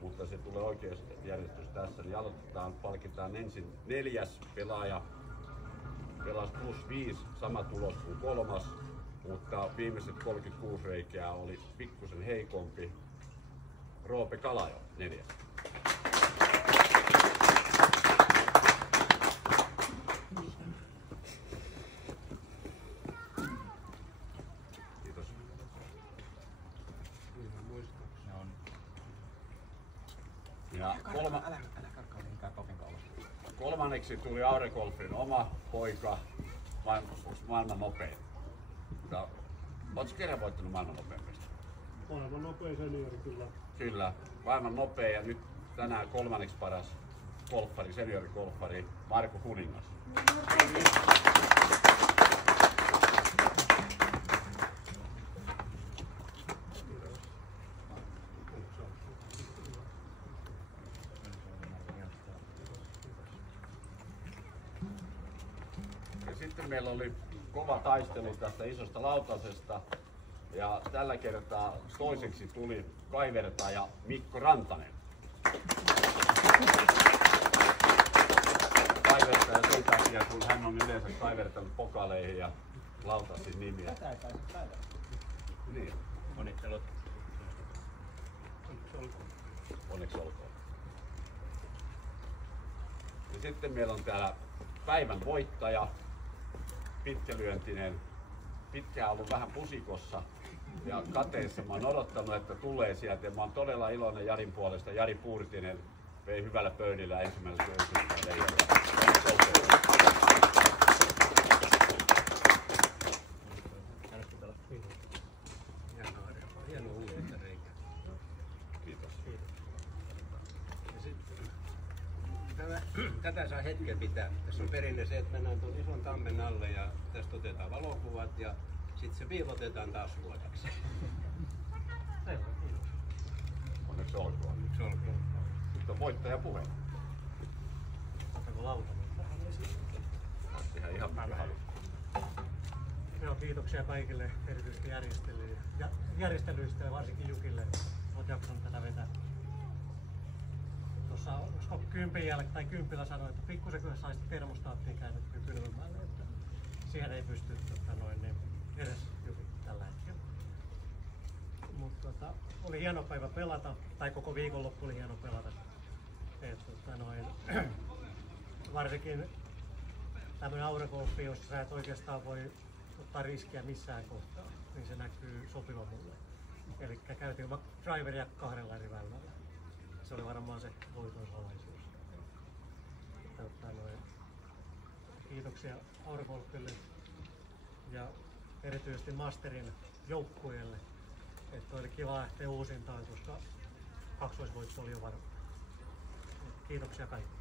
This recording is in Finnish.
mutta se tulee oikeasti järjestys tässä. Niin aloitetaan, palkitaan ensin 4. pelaaja. Pelasi +5, sama tulos kuin 3, mutta viimeiset 36 reikää oli pikkusen heikompi. Roope Kalajo, 4. Kiitos. Ja kolmanneksi tuli Aure Golfin oma poika, maailman nopein. Oletko kerran voittanut maailman nopein mestari? Maailman nopein seniori kyllä. Kyllä, maailman nopein ja nyt tänään 3. paras golfari, seniorigolfari Marko Kuningas. Ja sitten meillä oli kova taistelu tästä isosta lautasesta ja tällä kertaa toiseksi tuli kaivertaja Mikko Rantanen. Kaivertaja sen takia, kun hän on yleensä kaivertanut pokaleihin ja lautasin nimiä. Niin. Onnittelut. Onneksi olkoon. Ja sitten meillä on täällä päivän voittaja, pitkälyöntinen, pitkään ollut vähän pusikossa ja kateessa. Mä oon odottanut, että tulee sieltä ja mä oon todella iloinen Jarin puolesta. Jari Puurtinen vei hyvällä pöydillä ensimmäisellä syöksellä. Hieno uutta reikä. Kiitos. Tätä saa hetken pitää. Tässä on perinne se, että mennään tuon ison tammen alle ja tästä otetaan valokuvat ja sitten se viivotetaan taas vuodaksi. Onneksi olkoon. Onneksi olkoon. Nyt on voittaja puhe. Otetaanko lauta? Ihan mikä haluaa. Joo, kiitoksia kaikille erityisesti järjestelyistä ja varsinkin Jukille, että olet jaksanut tätä vetää. Tuossa olisiko 10 sanoi, että pikkusen kyllä saisi termostaattia käännettyä kylmemmälle, että siihen ei pysty niin edes Juki tällä hetkellä. Mutta oli hieno päivä pelata, tai koko viikonloppu oli hieno pelata. Varsinkin tämmöinen Aure-golfi, jossa sä et oikeastaan voi ottaa riskiä missään kohtaa, niin se näkyy sopiva mulle. Eli käytiin driveria 2 eri väylällä. Se oli varmaan se voiton salaisuus. Kiitoksia Aure-golfille ja erityisesti Masterin joukkueelle. Että oli kiva lähteä uusintaan, koska kaksoisvoitto oli jo varma. Kiitoksia kaikille.